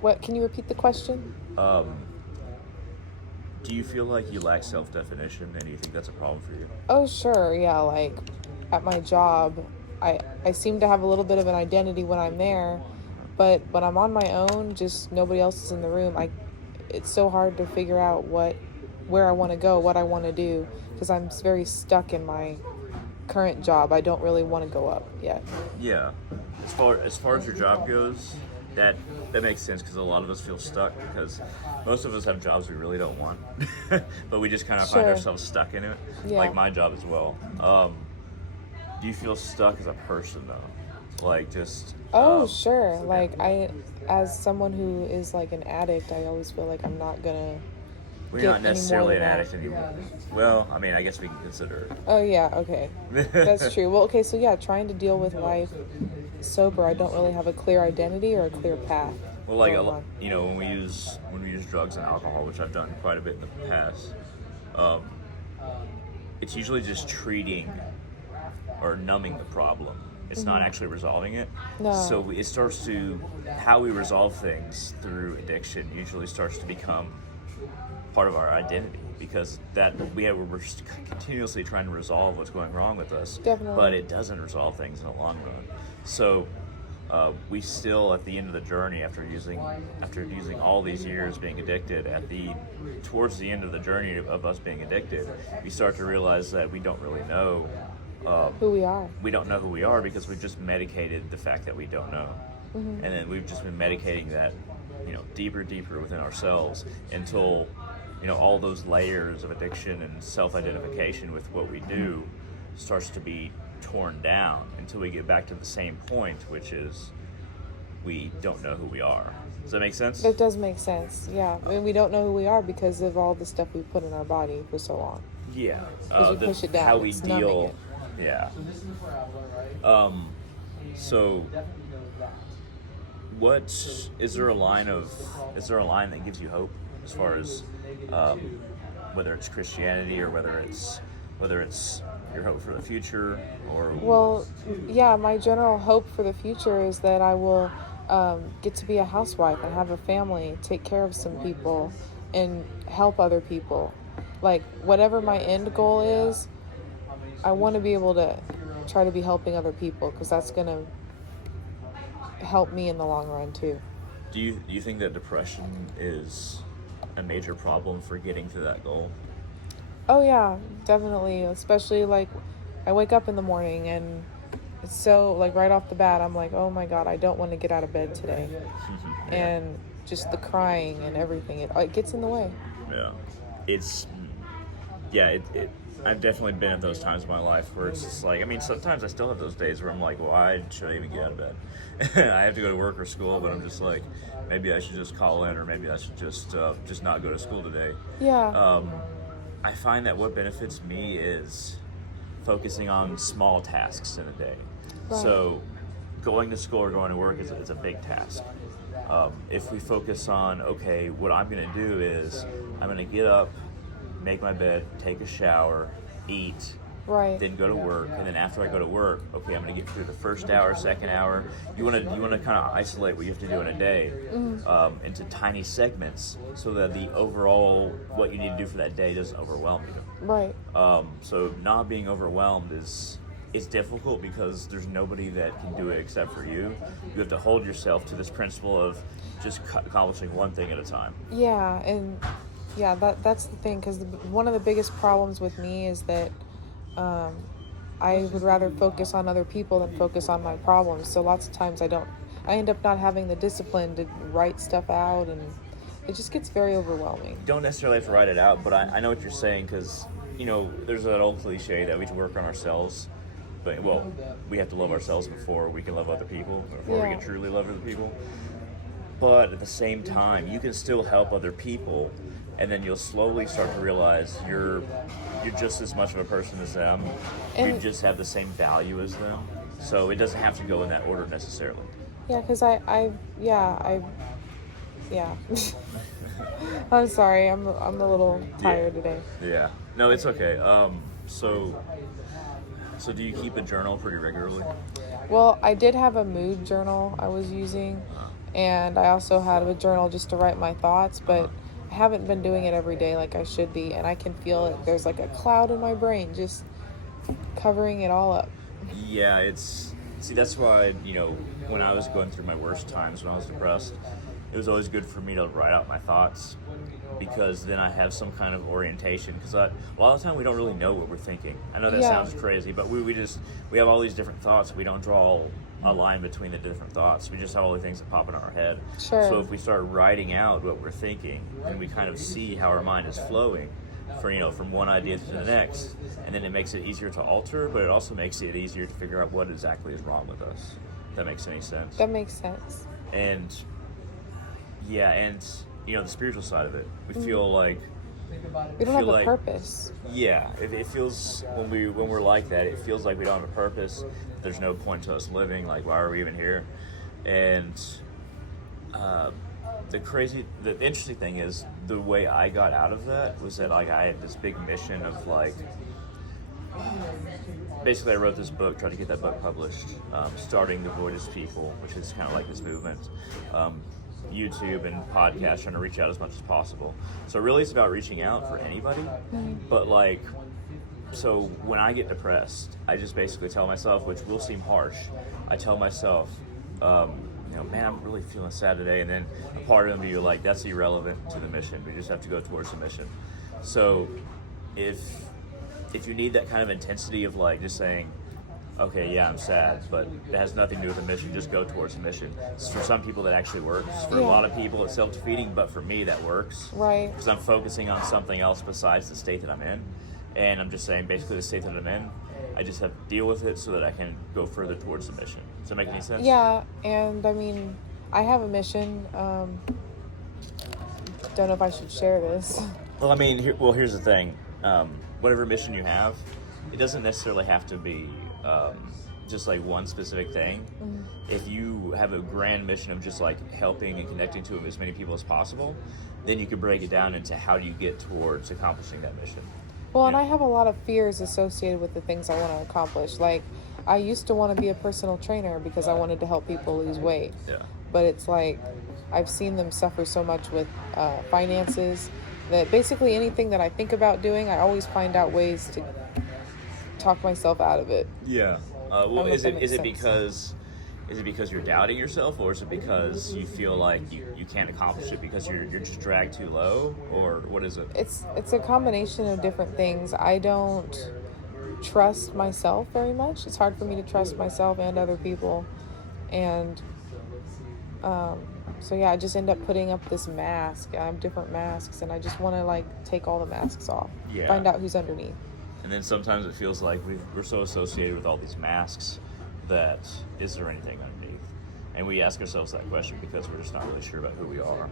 What, can you repeat the question? Um, do you feel like you lack self-definition, and do you think that's a problem for you? Oh, sure. Yeah, like at my job, I seem to have a little bit of an identity when I'm there, but when I'm on my own, just nobody else is in the room. I It's so hard to figure out where I want to go, what I want to do, because I'm very stuck in my current job. I don't really want to go up yet. Yeah. As far as your job goes, that that makes sense because a lot of us feel stuck because most of us have jobs we really don't want, but we just kind of find Sure. ourselves stuck in it. Yeah. Like my job as well. Do you feel stuck as a person though? Like just Oh, sure. Like as someone who is like an addict, I always feel like I'm not gonna we're get not any more necessarily than an that. addict anymore. Well, I mean, I guess we can consider Oh yeah, okay. That's it. true. Well, okay, so yeah, trying to deal with life sober, I don't really have a clear identity or a clear path Well, like going on. when we use drugs and alcohol, which I've done quite a bit in the past, um, it's usually just treating or numbing the problem. It's not actually resolving it. No. So it starts to how we resolve things through addiction usually starts to become part of our identity because we're just continuously trying to resolve what's going wrong with us, Definitely. but it doesn't resolve things in the long run. So we still, at the end of the journey, after using all these years being addicted, towards the end of the journey of us being addicted, we start to realize that we don't really know. Who we are. We don't know who we are because we've just medicated the fact that we don't know, and then we've just been medicating that, deeper within ourselves until, all those layers of addiction and self-identification with what we do starts to be torn down until we get back to the same point, which is we don't know who we are. Does that make sense? That does make sense. Yeah. I mean, we don't know who we are because of all the stuff we put in our body for so long. Yeah. Because we push it down. How we It's numbing deal. it. Yeah. So what is there a line that gives you hope as far as whether it's Christianity or whether it's your hope for the future or Well, yeah, my general hope for the future is that I will get to be a housewife and have a family, take care of some people, and help other people. Like, whatever my end goal is, I want to be able to try to be helping other people because that's going to help me in the long run, too. do you think that depression is a major problem for getting to that goal? Oh, yeah, definitely. Especially, like, I wake up in the morning and it's so, like, right off the bat, I'm like, oh my God, I don't want to get out of bed today. And just the crying and everything, it gets in the way. Yeah. It's yeah, I've definitely been at those times in my life where it's just like, I mean, sometimes I still have those days where I'm like, why should I even get out of bed? I have to go to work or school, but I'm just like, maybe I should just call in, or maybe I should just not go to school today. Yeah. I find that what benefits me is focusing on small tasks in a day. Right. So going to school or going to work is a big task. If we focus on, okay, what I'm going to do is I'm going to get up, make my bed, take a shower, eat, Right. then go to work, and then after I go to work, okay, I'm going to get through the first hour, second hour. You want to kind of isolate what you have to do in a day into tiny segments so that the overall what you need to do for that day doesn't overwhelm you. Right. So not being overwhelmed is difficult because there's nobody that can do it except for you. You have to hold yourself to this principle of just accomplishing one thing at a time. Yeah, and yeah, that's the thing, because one of the biggest problems with me is that I would rather focus on other people than focus on my problems. So lots of times I end up not having the discipline to write stuff out, and it just gets very overwhelming. Don't necessarily have to write it out, but I know what you're saying because, there's that old cliche that we should work on ourselves. But, well, we have to love ourselves before we can love other people, before we Yeah. can truly love other people. But at the same time, you can still help other people, and then you'll slowly start to realize you're just as much of a person as them. You And- just have the same value as them. So it doesn't have to go in that order necessarily. Yeah, because yeah. I'm sorry, I'm a little tired today. Yeah. No, it's okay. So do you keep a journal pretty regularly? Well, I did have a mood journal I was using, and I also have a journal just to write my thoughts, but I haven't been doing it every day like I should be, and I can feel it. There's like a cloud in my brain just covering it all up. Yeah, that's why, when I was going through my worst times, when I was depressed, it was always good for me to write out my thoughts, because then I have some kind of orientation, because a lot of the time we don't really know what we're thinking. I know that sounds crazy, but we have all these different thoughts. We don't draw a line between the different thoughts. We just have all the things that pop in our head. Sure. So if we start writing out what we're thinking, then we kind of see how our mind is flowing from one idea to the next, and then it makes it easier to alter, but it also makes it easier to figure out what exactly is wrong with us. If that makes any sense. That makes sense. And the spiritual side of it, we feel like we don't have a purpose. Yeah, it feels, when we're like that, it feels like we don't have a purpose. There's no point to us living. Like, why are we even here? And the interesting thing is, the way I got out of that was that, like, I had this big mission of, like, basically I wrote this book, tried to get that book published, starting the Voidist People, which is kind of like this movement, YouTube and podcasts, trying to reach out as much as possible. So really it's about reaching out for anybody, but like, so when I get depressed, I just basically tell myself, which will seem harsh, I tell myself, man, I'm really feeling sad today, and then a part of me, you're like, that's irrelevant to the mission. We just have to go towards the mission. So if you need that kind of intensity of, like, just saying, okay, yeah, I'm sad, but it has nothing to do with the mission, just go towards the mission. For some people that actually works. For a lot of people it's self-defeating, but for me that works. Right. Because I'm focusing on something else besides the state that I'm in. And I'm just saying, basically the state that I'm in, I just have to deal with it so that I can go further towards the mission. Does that make any sense? Yeah, and I mean, I have a mission. Don't know if I should share this. Well, I mean, here's the thing. Whatever mission you have, it doesn't necessarily have to be just like one specific thing. If you have a grand mission of just like helping and connecting to as many people as possible, then you can break it down into how do you get towards accomplishing that mission. Well, and I have a lot of fears associated with the things I want to accomplish. Like, I used to want to be a personal trainer because I wanted to help people lose weight. Yeah. But it's like, I've seen them suffer so much with finances that basically anything that I think about doing, I always find out ways to talk myself out of it. Yeah. Well, is it because you're doubting yourself, or is it because you feel like you can't accomplish it because you're just dragged too low, or what is it? It's a combination of different things. I don't trust myself very much. It's hard for me to trust myself and other people, and so yeah, I just end up putting up this mask. I have different masks, and I just want to like take all the masks off, find out who's underneath. And then sometimes it feels like we're so associated with all these masks that is there anything underneath? And we ask ourselves that question because we're just not really sure about who we are.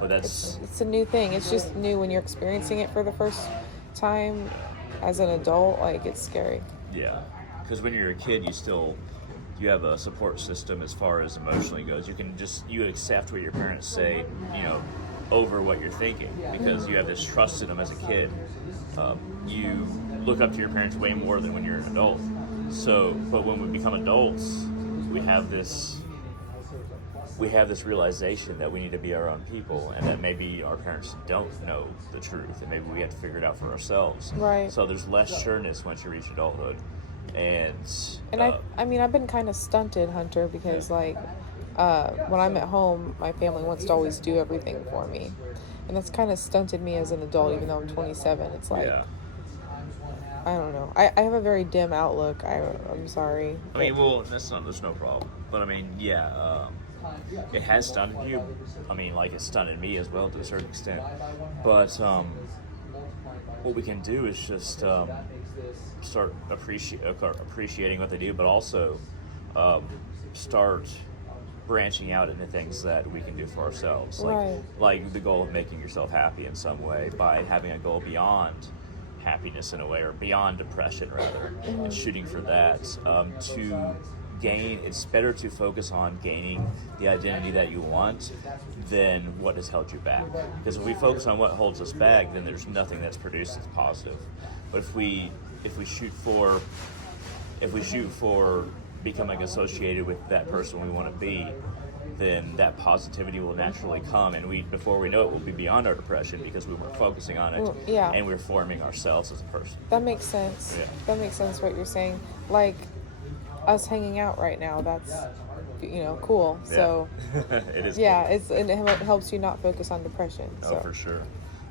But it's a new thing. It's just new when you're experiencing it for the first time as an adult. Like, it's scary. Yeah, because when you're a kid, you have a support system as far as emotionally goes. You accept what your parents say, over what you're thinking, because you have this trust in them as a kid. You look up to your parents way more than when you're an adult. But when we become adults, we have this realization that we need to be our own people, and that maybe our parents don't know the truth, and maybe we have to figure it out for ourselves. Right. So there's less sureness once you reach adulthood. And I mean, I've been kind of stunted, Hunter, because when I'm at home, my family wants to always do everything for me, and that's kind of stunted me as an adult. Even though I'm 27, it's like, I don't know. I have a very dim outlook. I'm sorry. I mean, well, there's no problem. But I mean, it has stunted you. I mean, like, it stunted me as well to a certain extent. But what we can do is just start appreciating what they do, but also start branching out into things that we can do for ourselves. Like the goal of making yourself happy in some way by having a goal beyond happiness in a way, or beyond depression rather, and shooting for that. It's better to focus on gaining the identity that you want than what has held you back. Because if we focus on what holds us back, then there's nothing that's produced that's positive. But if we shoot for becoming associated with that person we want to be, then that positivity will naturally come, and before we know it, we'll be beyond our depression because we weren't focusing on it. Well, yeah. And we're forming ourselves as a person. That makes sense. Yeah. That makes sense what you're saying. Like us hanging out right now, that's cool. Yeah. So It is. yeah, cool. it helps you not focus on depression. Oh, So for sure.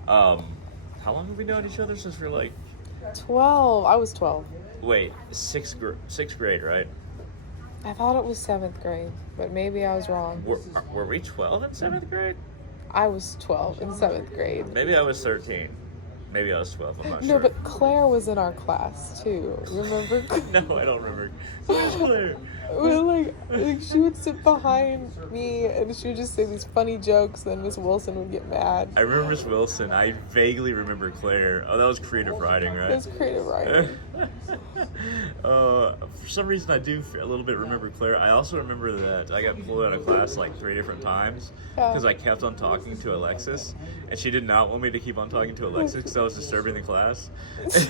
How long have we known each other since we're like? 12. I was 12. Wait, sixth grade, right? I thought it was 7th grade, but maybe I was wrong. Were we 12 in 7th grade? I was 12 in 7th grade. Maybe I was 13. Maybe I was 12. I'm not No, sure. but Claire was in our class too. Remember? No, I don't remember. Where's Claire? Well, like she would sit behind me and she would just say these funny jokes. Then Miss Wilson would get mad. I remember Miss Wilson. I vaguely remember Claire. Oh, that was creative writing, right? It was creative writing. For some reason, I do a little bit remember Claire. I also remember that I got pulled out of class like 3 different times because I kept on talking to Alexis, and she did not want me to keep on talking to Alexis because I was disturbing the class.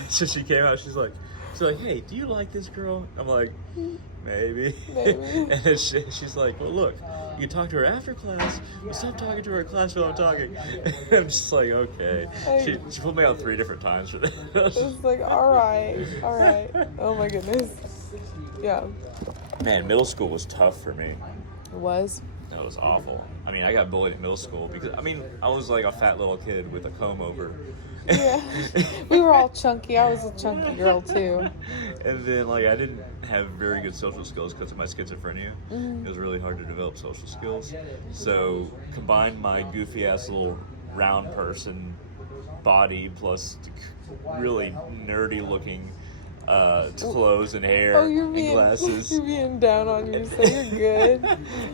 So she came out. She's like, hey, do you like this girl? I'm like, maybe. And then she's like, well, look, you can talk to her after class, but stop talking to her in class while I'm talking. I'm just like, okay. She pulled me out 3 different times for that. It's like, all right. Oh my goodness. Yeah. Man, middle school was tough for me. It was. It was awful. I mean, I got bullied in middle school because, I was like a fat little kid with a comb over. Yeah. We were all chunky. I was a chunky girl too. And then, like, I didn't have very good social skills because of my schizophrenia. Mm-hmm. It was really hard to develop social skills. So, combine my goofy ass little round person body plus really nerdy looking clothes and hair and glasses. You're being down on yourself. You're good.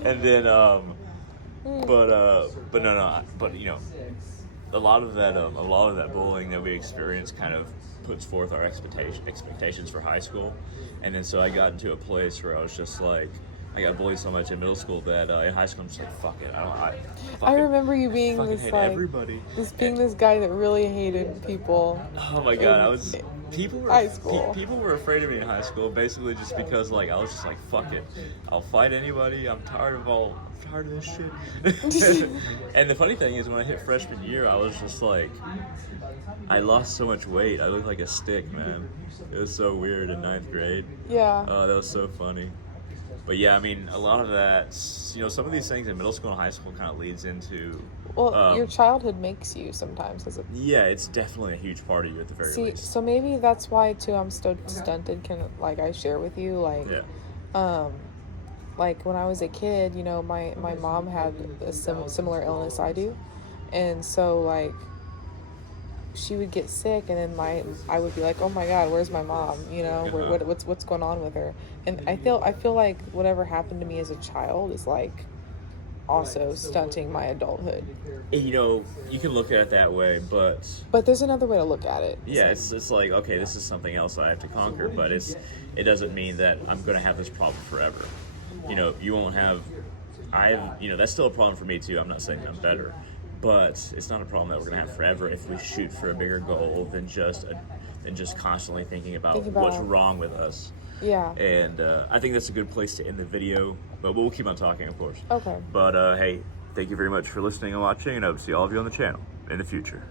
And then, but a lot of that bullying that we experienced kind of puts forth our expectations for high school. And then so I got into a place where I was just like, I got bullied so much in middle school that in high school I'm just like, fuck it. I remember you being fucking this hate like everybody. this guy that really hated people. Oh my god, people were high school. People were afraid of me in high school basically just because like I was just like, fuck it, I'll fight anybody. I'm tired of this shit. And the funny thing is, when I hit freshman year, I was just like, I lost so much weight. I looked like a stick, man. It was so weird in 9th grade. Yeah. Oh, that was so funny. But yeah, I mean, a lot of that, some of these things in middle school and high school kind of leads into. Well, your childhood makes you sometimes as a. Yeah, it's definitely a huge part of you at the very least. So maybe that's why too I'm so stunted. I share with you like when I was a kid, my mom had a similar illness I do, and so like she would get sick, and then I would be like, oh my god, where's my mom? What's going on with her? And I feel like whatever happened to me as a child is like also stunting my adulthood. You can look at it that way, but there's another way to look at it. Yeah, it's like, okay, this is something else I have to conquer, but it doesn't mean that I'm going to have this problem forever. You won't have. That's still a problem for me too. I'm not saying I'm better, but it's not a problem that we're going to have forever if we shoot for a bigger goal than just constantly thinking about what's wrong with us. Yeah. And I think that's a good place to end the video, but we'll keep on talking, of course. Okay. But hey, thank you very much for listening and watching, and I hope to see all of you on the channel in the future.